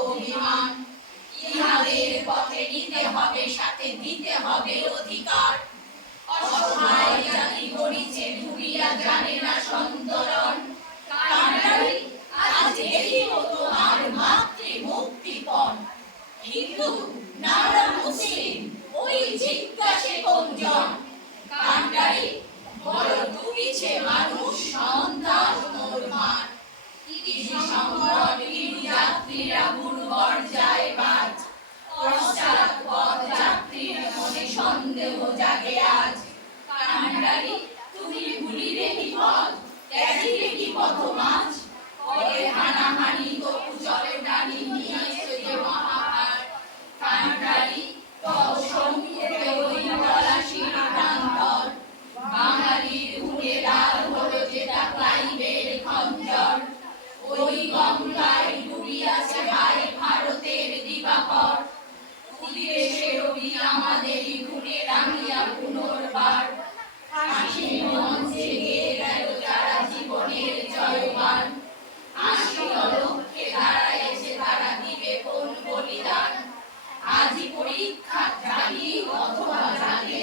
অভিমান ইহাদের পথে নিতে হবে সাথে দিতে হবে অধিকার অসহায় জাতি গড়িছে ডুবিয়া জানে না সন্তরণ কানাডারি আজ দেখিব তোমার মাতৃ মুক্তিপণ হিন্দু না মুসলিম ওই জিজ্ঞাসে কোনজন কানাডারি বড় ডুবিছে মানুষ সন্তান মোরমান কৃষি সংকট যাত্রীরা বুড়বর যায় বাজ পশ্চাৎ পথ যাত্রীর মনে সন্দেহ জাগে আজ কানাডারি তুমি ভুলিলে কি পথ ত্যাজিলে কি পথ মাঝ পরে হানাহানি তবু চলে ডানি নিয়েছে যে মহাহার কানাডারি তব সম্মুখে ওই পলাশির প্রান্তর বাঙালির উঠে লাল হলো যেটা ক্লাইভের খঞ্জর ওই গঙ্গায় ডুবিয়াছে ভাই ভারতের দিবাকর উদিদেশে রবি আমাদেরই ঘুরে রাঙিয়া পুনর্বার হাসির মঞ্চে গেয়ে গেল যারা জীবনের জয়গান আসিল লক্ষ্যে দাঁড়াইছে তারা দিবে কোন বলিদান আজই পরীক্ষা জানি অথবা জাগে